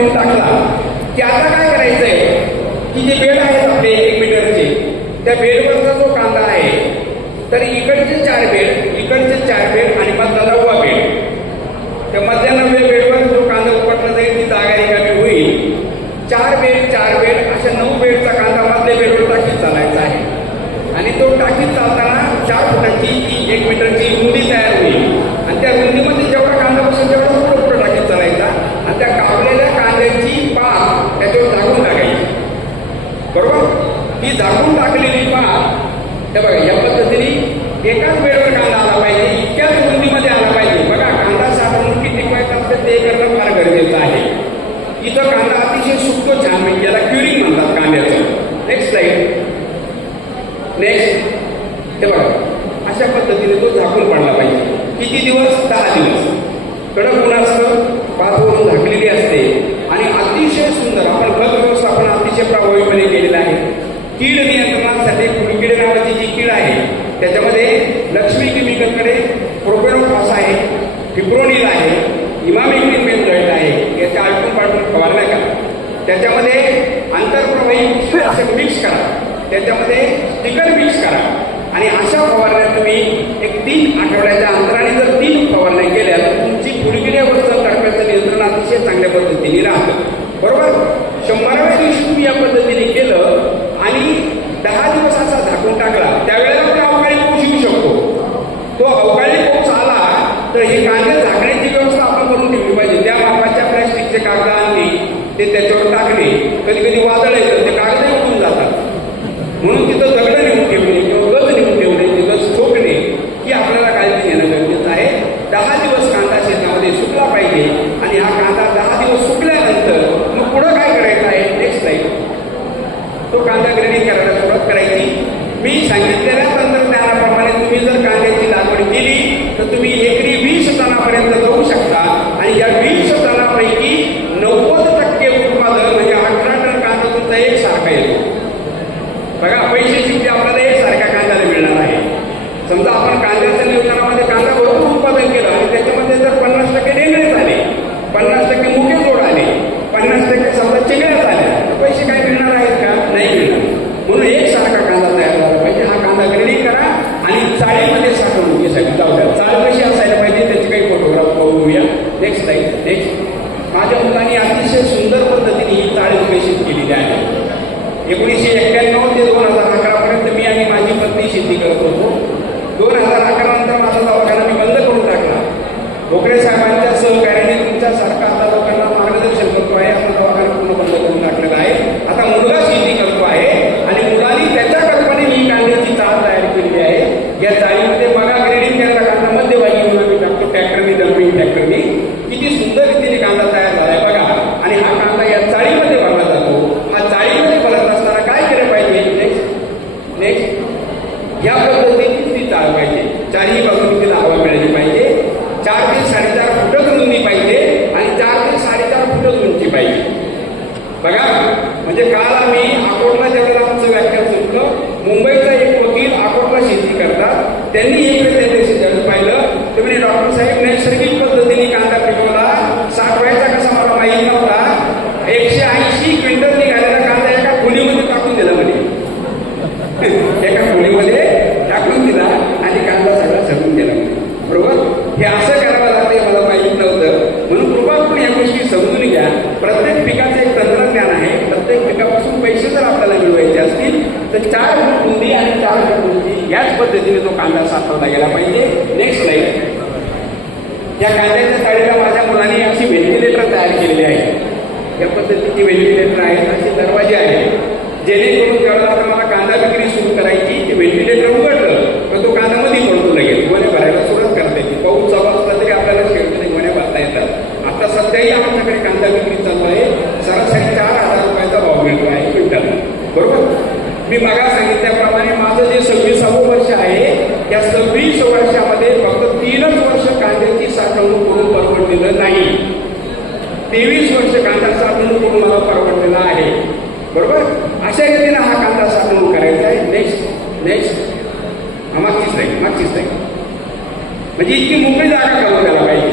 करून टाकला की आता काय करायचंय की जे बेड आहेत आपले 1 मीटरचे, त्या बेडवरचा जो कांदा आहे तर इकडचे 4 बेड, इकडचे 4 बेड आणि मधला 9वा बेड, त्या मधल्या 9व्या बेडवर जो कांदा उपटला जाईल ती जागा रिकामी होईल. 4 बेड 4 बेड अशा 9 बेडचा कांदा मधल्या बेडवर टाकीत चालायचा आहे आणि तो टाकीत चालताना 4 फुटाची 1 मीटरची रुंदी तयार होईल आणि त्या रुंदीमध्ये जेवढा कांदा बसेल तेवढा पुढे टाकीत चालायचा आणि त्या कापलेल्या कांद्याची पात त्याच्यावर झाकून टाकायची. बरोबर? ही झाकून टाकलेली पात हे बघा या पद्धतीने एकाच बेडवर कांदा आला पाहिजे, इतक्याच रुंदीमध्ये आला पाहिजे. बघा कांदा साठवणूक किती टिकवायचं असतं ते करणं फार गरजेचं आहे. इथं कांदा अतिशय सुकतो छान, म्हणजे याला क्युरिंग म्हणतात कांद्याचं. Next slide. नेक्स्ट हे बघा अशा पद्धतीने तो झाकून पडला पाहिजे. किती दिवस? 10 दिवस. कडक ऊन असतं, पातवरून झाकलेली असते आणि अतिशय सुंदर आपण खत व्यवस्थापन अतिशय प्रभावीपणे केलेलं आहे. कीड नियंत्रणासाठी फुलकीड नावाची जी कीड आहे त्याच्यामध्ये लक्ष्मी केमिकलकडे प्रोपेनोफॉस आहे, फिप्रोनिल आहे, इमामेक्टिन बेंझोएट आहे. याच्या आलटून पालटून फवारण्या करा. त्याच्यामध्ये आंतरप्रवाही मिक्स करा, त्याच्यामध्ये स्टिकर मिक्स करा आणि अशा फवारण्या तुम्ही एक 3 आठवड्याच्या अंतराने जर 3 फवारण्या केल्या तर तुमची फुलकिड्यावरचं तडक्याचं नियंत्रण अतिशय चांगल्या पद्धतीने राहतं. बरोबर? 100व्या दिवशी तुम्ही या पद्धतीने केलं आणि 10 दिवस असा झाकून टाकला, त्यावेळेला पण अवकाळी पाऊस येऊ शकतो. तो अवकाळी पाऊस आला तर ही कांदे झाकण्याची व्यवस्था आपण करून ठेवली पाहिजे. त्या मापाच्या प्लॅस्टिकचे कागद आणले ते त्याच्यावर टाकले, कधी कधी वादळ येतं ते कागदही उडून जातात, म्हणून तिथं दगड नेऊन ठेवणे किंवा गज नेऊन ठेवणे, ते गज ठोकणे ही आपल्याला काळजी घेणं गरजेचं आहे. 10 दिवस कांदा शेतामध्ये सुकला पाहिजे आणि हा कांदा 10 दिवस सुकल्यानंतर मग पुढं काय करायचं आहे? Next slide. तो कांदा ग्रेडिंग करायला सुरुवात करायची. मी सांगितलेल्या तंत्रज्ञानाप्रमाणे तुम्ही जर कांद्याची लागवड केली तर तुम्ही एकरी 20 टनापर्यंत जाऊ शकता आणि या 20 टनापैकी 90% उत्पादन म्हणजे 18 टन कांदा तुमचा एकसारखा येतो. बघा पैसे शेवटी आपल्याला एकसारख्या कांद्याला मिळणार आहे. समजा आपण कांद्याच्या नियोजनामध्ये कांदा भरपूर उत्पादन केलं आणि त्याच्यामध्ये जर 50% डेंगळे झाले, 50% मुके जोड आले, 50% समजा चिंगळ्या झाल्या तर पैसे काय मिळणार आहेत का? नाही मिळणार. म्हणून एकसारखा कांदा तयार झाला पाहिजे. हा कांदा ग्रेडिंग करा आणि चाळीमध्ये साठवणुकीसाठी जाऊ द्या. चाळ कशी असायला पाहिजे त्याचे काही फोटोग्राफ बघूया. Next slide. नेक्स्ट. माझ्या मुलांनी अतिशय सुंदर पद्धतीने ही चाळ विकसित केलेली आहे. 1991 ते 2011 पर्यंत मी आणि माझी पत्नी शेती करत होतो. 2011 नंतर माझा दवाखाना मी बंद करून टाकला. भोकरे साहेबांच्या सहकार्याने तुमच्यासारखा आता लोकांना मार्गदर्शन करतो आहे. आपला दवाखाना पूर्ण बंद करून टाकलेला आहे. आता मुलगा शेती करतो आहे आणि मुलांनी त्याच्या कल्पनेने ही कांद्याची चाळ तयार केलेली आहे. या चाळीमध्ये बघा ग्रेडिंग केलेला कांदा मध्यभागी येऊन आम्ही टाकतो ट्रॅक्टरनी, डम्पिंग ट्रॅक्टरनी. किती सुंदर रीतीने कांदा तयार झालाय बघा. आणि हा कांदा या चाळीमध्ये भरला जातो. हा चाळीमध्ये भरत असताना काय केलं पाहिजे? नेक्स्ट. नेक्स्ट. या पद्धतीने ती चाळ पाहिजे. चारही बाजूने तिला हवा मिळाली पाहिजे. 4 ते 4.5 फुटच रुंदी पाहिजे आणि 4 ते 4.5 फुटच उंची पाहिजे. बघा म्हणजे काल आम्ही अकोटला ज्यावेळेला आमचं व्याख्यान सुटलं, मुंबईचा एक वकील अकोटला शेती करतात, त्यांनी एक रिझल्ट पाहिलं. ते म्हणजे डॉक्टर साहेब नैसर्गिक पद्धतीने कांदा पिकवला, साठवायचा कसा मला माहीत नव्हता. 180 क्विंटल निघालेला कांदा एका खोलीमध्ये टाकून दिला म्हणे. एका खोलीमध्ये टाकून दिला आणि कांदा सगळा सगून गेला. बरोबर? हे असं करावं लागतं मला माहीत नव्हतं. म्हणून कृपा करून या गोष्टी समजून घ्या. प्रत्येक पिकाचं एक तंत्रज्ञान आहे. प्रत्येक पिकापासून पैसे जर आपल्याला मिळवायचे असतील तर 4 फूट रुंदी आणि 4 फूट रुंदी याच पद्धतीने तो कांदा साठवला गेला पाहिजे. Next slide. या कांद्याच्या चाळीला माझ्या मुलांनी अशी व्हेंटिलेटर तयार केलेली आहे. या पद्धतीची व्हेंटिलेटर आहेत, असे दरवाजे आहेत जेणेकरून त्यावेळेला मला कांदा विक्री सुरू करायची. ते व्हेंटिलेटर उघडलं तर तो कांदा मध्ये पडतो, लगेच गोण्या भरायला सुरुवात करते. पाऊस चालू असला तरी आपल्याला शेतकरी गोण्या भरता येतात. आता सध्याही आमच्याकडे कांदा विक्री चालू आहे. सरासरी 4,000 रुपयाचा भाव मिळतो आहे क्विंटल. बरोबर? मी मागा सांगितल्याप्रमाणे माझं जे 26वं वर्ष आहे या 26 वर्षामध्ये फक्त 3च वर्ष कांद्याची साठवणूक करून परवडलेलं नाही. 23 वर्ष कांदा साठवणूक करून मला परवडलेला आहे. बरोबर? अशा रीतीने हा कांदा साठवणूक करायचा आहे. नेक्स्ट. नेक्स्ट. मागची स्लाइड. म्हणजे इतकी मोकळी जागा घालून द्यायला पाहिजे.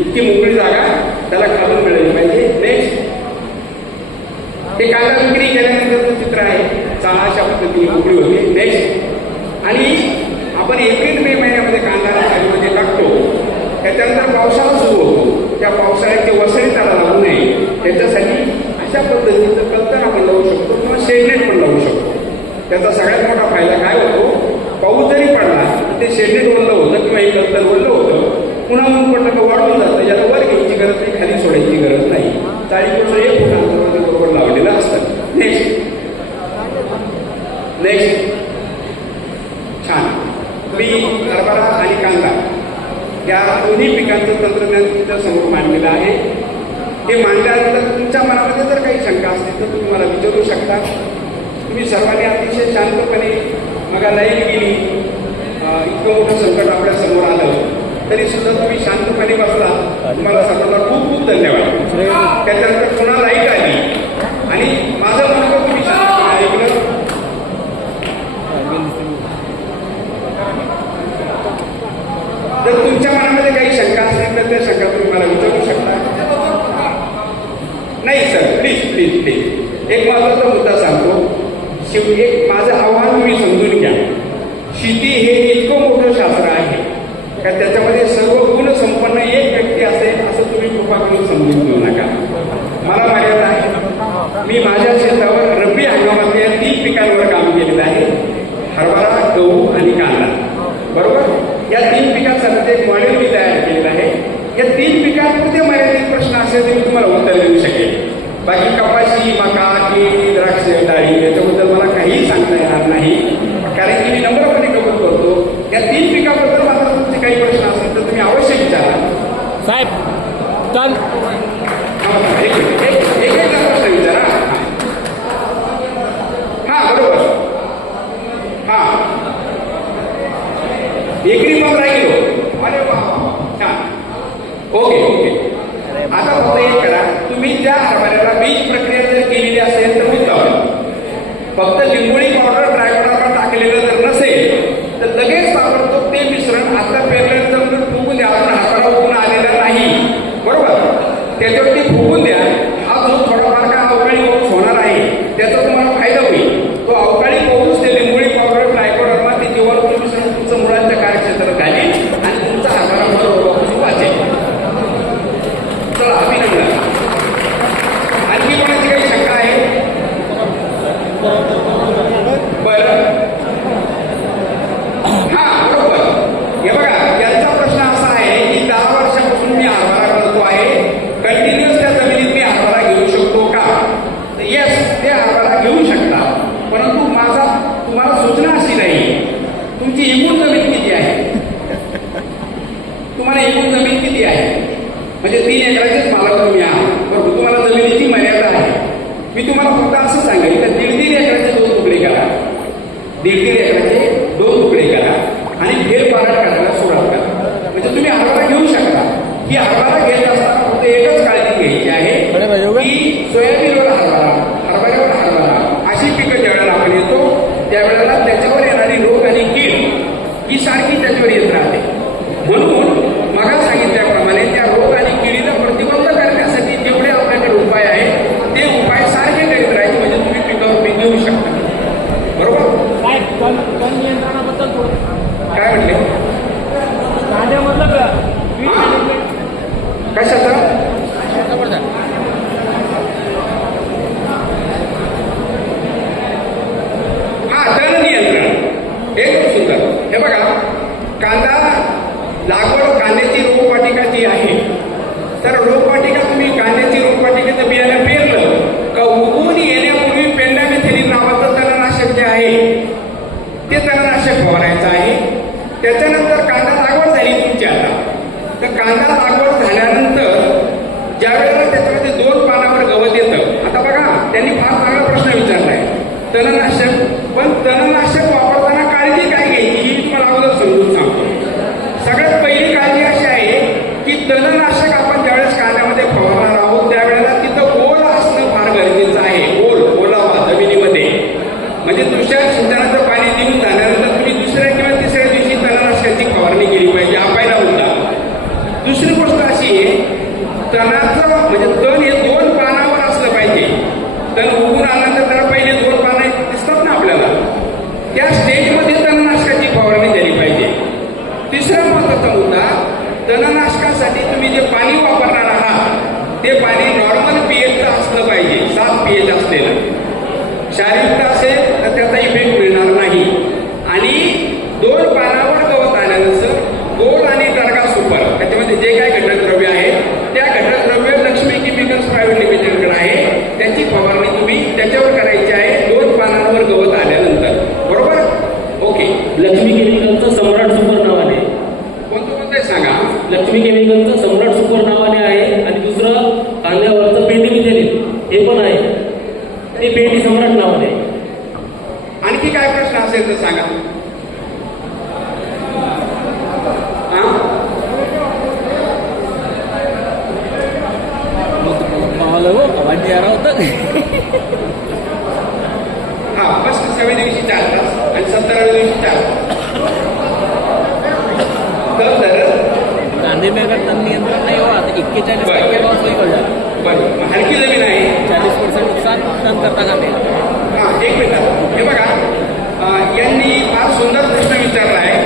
इतकी मोकळी जागा त्याला घालून मिळाली पाहिजे. हे कांदा विक्री केल्यानंतरचं चित्र आहे. चला अशा पद्धतीने मोकळी होते. नेक्स्ट, आणि आपण एप्रिल मे महिन्यामध्ये कांदा साईडमध्ये टाकतो. त्याच्यानंतर पावसाळा सुरू होतो. त्या पावसाळ्याची वसळी त्याला लागू नये त्याच्यासाठी अशा पद्धतीचं कल्तर आपण लावू शकतो किंवा शेडनेट पण लावू शकतो. त्याचा सगळ्यात मोठा फायदा काय होतो, पाऊस जरी पडला ते शेडनेट ओढलं होतं किंवा एक कल्तर ओढलं होतं, पुन्हा ऊन पडलं का वाढून जातं. याला वर घ्यायची गरज नाही, खाली सोडायची गरज नाही. 40 1 फूट अंतरावर बरोबर लावलेलं असतं. नेक्स्ट छान. मी हरभरा आणि कांदा या दोन्ही पिकांचं तंत्रज्ञान तुमच्या समोर मांडलेलं आहे. हे मांडल्यानंतर तुमच्या मनामध्ये जर काही शंका असतील तर तुम्ही मला विचारू शकता. तुम्ही सर्वांनी अतिशय शांतपणे मग लाईट गेली, इतकं मोठं संकट आपल्या समोर आलं तरी सुद्धा तुम्ही शांतपणे बसला. तुम्हाला सर्वांना खूप खूप धन्यवाद. त्याच्यानंतर पुन्हा लाईट आली आणि माझं म्हणतो तुम्ही शांतपणे ऐकलं. जर तुमच्या मनामध्ये काही शंका असतील तर त्या शंका तुम्ही मला विचारू शकता. नाही सर, प्लीज प्लीज प्लीज एक महत्वाचा मुद्दा सांगतो. एक माझं आव्हान तुम्ही समजून घ्या. शेती हे इतकं मोठं शास्त्र आहे का त्याच्यामध्ये सर्व गुण संपन्न एक व्यक्ती असेल असं तुम्ही कृपा करून समजून घेऊ नका. मला मर्यादा आहे. मी माझ्या शेतावर रब्बी हंगामातल्या 3 पिकांवर काम केलेलं आहे. हरभरा, गहू आणि कांदा. बरोबर, या 3 पिकांसाठी एक मॉडेल मी तयार केलेलं आहे. या 3 पिकांमध्ये मर्यादित प्रश्न असेल तर मी तुम्हाला उत्तर देऊ शकेल. बाकी कपाशी, मका, केळी, द्राक्ष, डाळी याच्याबद्दल मला काहीही सांगता येणार नाही, कारण की मी नम्रपणे कबूल करतो. या 3 पिकाबद्दल मात्र तुमचे काही प्रश्न असतील तर तुम्ही अवश्य विचारा. साहेब चल एक प्रश्न विचारा. हा बरोबर. हा एकरी पंप राहिलो. अरे वा, छान. Okay okay. आता फक्त एक करा, तुम्ही त्या हरभऱ्याला बीज प्रक्रिया जर केलेली असेल तर उत्तम. फक्त लिंबोळी पावडर ड्रायफ्रुटला टाकलेलं जर नसेल तर लगेच ताबडतोब ते मिश्रण आता पेरल्यानंतर फुगून द्या. आपण हाताला उगून आलेला नाही, बरोबर. त्याच्यावरती फुगून द्या. हा जो थोडाफार काय अवकाळी पाऊस होणार आहे त्याचा तुम्हाला फायदा होईल. तो अवकाळी पाऊस ते लिंबोळी पावडर ट्रायकोडर्मा ते जेव्हा मिश्रण तुमचं मुळांच्या कार्यक्षेत्रात घालेल आणि तुमचा हरभरा बरोबर वाचेल. चला, अभिनंदन. आणखी कोणाची काही शंका आहे? बरं, हा बरोबर. हे बघा, यांचा प्रश्न असा आहे की 10 वर्षापासून मी हरभरा करतो आहे, कंटिन्युअस त्या जमिनीत मी हरभरा घेऊ शकतो का? तर येस, ते हरभरा घेऊ शकता. परंतु माझा तुम्हाला सूचना अशी नाही, तुमची एकूण जमीन किती आहे? तुम्हाला एकूण जमीन किती आहे? म्हणजे 3 एकराचेच मालक तुम्ही आहात, बरोबर. तुम्हाला जमिनीची मर्यादा आहे. मी तुम्हाला फक्त असं सांगेल की 1.5 एकराचे 2 तुकडे करा. 1.5 एकराचे 2 तुकडे करा आणि फेरफार करायला सुरुवात करा. म्हणजे तुम्ही हरभरा घेऊ शकता. ही हरभरा घेत असताना फक्त एकच काळजी घ्यायची आहे की सोयाबीनवर हरभरा, हरभऱ्यावर हरभरा अशी पिकं ज्यावेळेला आपण येतो त्यावेळेला त्याच्यावर येणारी रोग आणि कीड ही सारखी त्याच्यावर येत राहते. म्हणून मग सांगितल्याप्रमाणे त्या रोग आणि किडीला प्रतिबंध करण्यासाठी जेवढे आपल्याकडे उपाय आहेत ते उपाय सारखे करीत राहायचे. म्हणजे तुम्ही पिकावर पीक घेऊ शकता, बरोबर. तण नियंत्रणाबद्दल काय म्हटले? कशाचा? हा, तण नियंत्रण एकदम सुंदर. हे बघा, कांदा लागवड, कांद्याची रोपवाटिका जी आहे, तर रोपवाटिका तुम्ही कांद्याची रोपवाटिकेचं बियाणं पेरलं का उगवून येण्यापूर्वी पेंडामिथिलीन नावाचं तणनाशक जे आहे ते तणनाशक फवारायचं आहे. त्याच्यानंतर कांदा लागवड झाली तुमची. आता तर कांदा लागवड झाल्यानंतर ज्या वेळेला त्याच्यामध्ये 2 पानावर गवत येतं, आता बघा त्यांनी फार चांगला प्रश्न विचारलाय. तणनाशक, पण तणनाशक वापरताना काळजी काय घ्यायची ही तुम्हाला अगोदर समजून सांगतो. सगळ्यात पहिली काळजी अशी आहे की तणनाशक आपण ज्यावेळेस कांद्यामध्ये फवारणार आहोत त्यावेळेला तिथं ओल असणं फार गरजेचं आहे. ओलावा जमिनीमध्ये. म्हणजे दुसऱ्या सिंचनाचं पाणी देऊन झाल्यानंतर तुम्ही दुसऱ्या किंवा तिसऱ्या दिवशी तणनाशकाची फवारणी केली पाहिजे, हा पहिला मुद्दा. दुसरी गोष्ट अशी आहे, तणाचं म्हणजे तण हे 2 पानावर असलं पाहिजे. तण उगवून ते पाणी नॉर्मल पीएचचं असलं पाहिजे, 7 पीएच असलेलं. क्षारयुक्त असेल तर त्याचा इफेक्ट मिळणार नाही. आणि 2 पानावर गवत आल्यानंतर गोल्ड आणि टर्गा सुपर त्याच्यामध्ये जे काही घटकद्रव्य आहे त्या घटकद्रव्य लक्ष्मी केमिकल्स प्रायव्हेट लिमिटेडकडे आहे. त्याची फवारणी तुम्ही त्याच्यावर करायची आहे 2 पानांवर गवत आल्यानंतर. बरोबर? ओके. लक्ष्मी केमिकलचं सम्राट सुपर नावाने. कोणतं कोणतं आहे सांगा. लक्ष्मी केमिकलचं सम्राट सुपर नावाने आहे आणि दुसरं कांद्यावरचं पेंडी मिथेलिन हे पण आहे, ते पेंडी सम्राट नावाने. आणखी काय प्रश्न असेल तर सांगा. हा मावाला हो आवाज नाही आ रहा होता. हा फर्स्ट 7व्या दिवशी 4 तास आणि 17व्या दिवशी 4 तास. तर कांदे में अगर तन नियंत्रण नहीं हुआ तो 41% लॉस होईल का? बरं, हलकी जमीन आहे. 40% नुकसान तन करता का नाही. हा एक मिनिट. हे बघा, यांनी फार सुंदर प्रश्न विचारला आहे.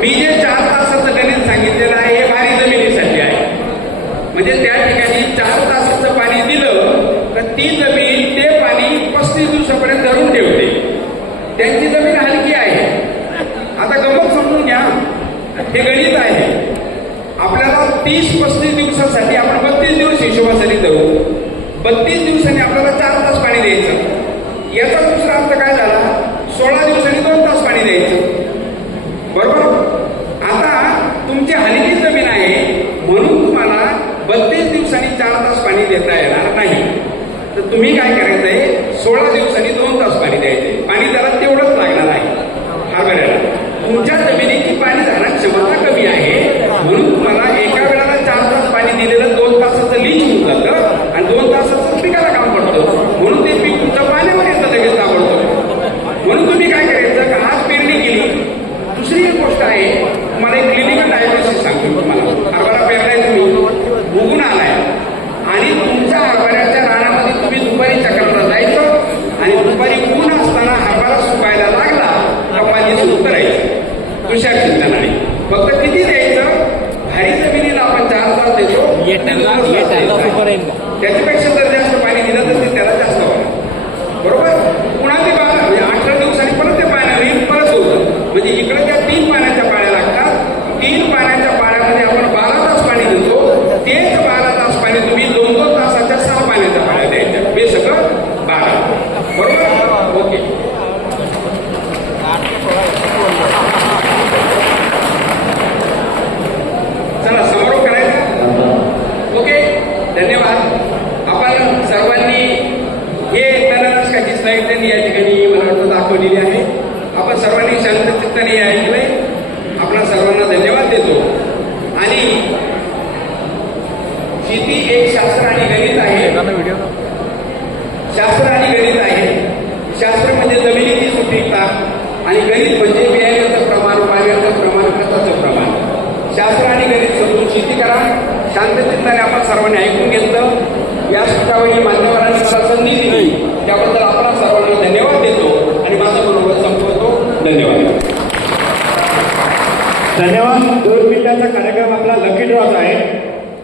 मी जे 4 तासाचं गणित सांगितलेलं आहे हे भारी जमिनीसाठी आहे. म्हणजे त्या ठिकाणी 4 तासाचं पाणी दिलं तर ती जमीन ते पाणी 35 दिवसापर्यंत धरून ठेवते. त्यांची जमीन हलकी आहे. आता गंमत समजून घ्या, हे गणित आहे. आपल्याला 30-35 दिवसासाठी आपण 32 दिवस हिशोबासाठी धरू. 32 दिवसांनी आपल्याला 4 तास पाणी द्यायचं. याचा दुसरा अर्थ काय झाला, 16 दिवसांनी 2 तास पाणी द्यायचं. बरोबर? आता तुमची हलकी जमीन आहे म्हणून तुम्हाला 32 दिवसांनी 4 तास पाणी देता येणार नाही. तर तुम्ही काय करायचंय, 16 दिवसांनी 2 तास पाणी द्यायचे. पाणी त्याला तेवढंच लागणार आहे हरभऱ्याला. तुमच्या जमिनीची पाणी धारण क्षमता कमी आहे म्हणून तुम्हाला एका वेळेला 4 तास पाणी दिलेलं 2 तासाचं लीच होऊन जातं आणि 2 तासाचं पिकाला काम पडतं. म्हणून ते पीक तुमचं पाण्यावर येतं लगेच ताबडतोब. म्हणून तुम्ही काय करायचं का आज पेरणी केली. दुसरी एक गोष्ट आहे, तुम्हाला एक क्लिनिकल डायग्नोसिस सांगतो. तुम्हाला हरभरा पेरलाय, तुम्ही उगून आलाय आणि तुमच्या हरभऱ्याच्या रानामध्ये तुम्ही दुपारी चक्राला जायचं आणि दुपारी ऊन असताना हरभरा सुकायला लागला तर पाणी सुरू करायचं तुषार सिंचनाने. फक्त किती द्यायचं, भारी जमिनीला आपण 4 तास देतो, ये टल्ला सुपर येईल का? त्याच्यापेक्षा जर जास्त पाणी दिलं तर ते त्याला जास्त होणार. बरोबर? पुन्हा ते 18 दिवसांनी परत ते पाण्यावर येईल, परत होतं. म्हणजे इकडे त्या 3 पाण्याच्या पाळ्या लागतात. 3 पाण्याच्या पाळ्यामध्ये आपण 12 तास पाणी देतो. तेच 12 तास पाणी तुम्ही 2-2 तासाच्या 6 पाण्याच्या पाळ्या द्यायच्या. हे सगळं 12. बरोबर? ओके. चला समारोप करायचा. ओके, धन्यवाद. आपण सर्वांनी हे तणनाशकाची स्लाईड त्यांनी या ठिकाणी मला वाटतं दाखवलेली आहे. आपण सर्वांनी शांत चित्ताने हे ऐकलंय. आपणा सर्वांना धन्यवाद देतो. आणि शेती एक शास्त्र आणि गणित आहे. व्हिडिओ शास्त्र आणि गणित आहे. शास्त्र म्हणजे जमिनीची सुपीकता आणि गणित म्हणजे बियाण्याचं प्रमाण, पाण्याचं प्रमाण, खताचं प्रमाण. शास्त्र आणि गणित समजून शेती करा. शांत चित्ताने आपण सर्वांनी ऐकून घेतलं. या सुटावरी मान्यवरांनी मला संधी दिली त्याबद्दल आपण सर्वांना धन्यवाद देतो आणि माझं बरोबर संपवतो. धन्यवाद. धन्यवाद. 2 मिनिटांचा कार्यक्रम आपला लकी ड्रॉचा आहे.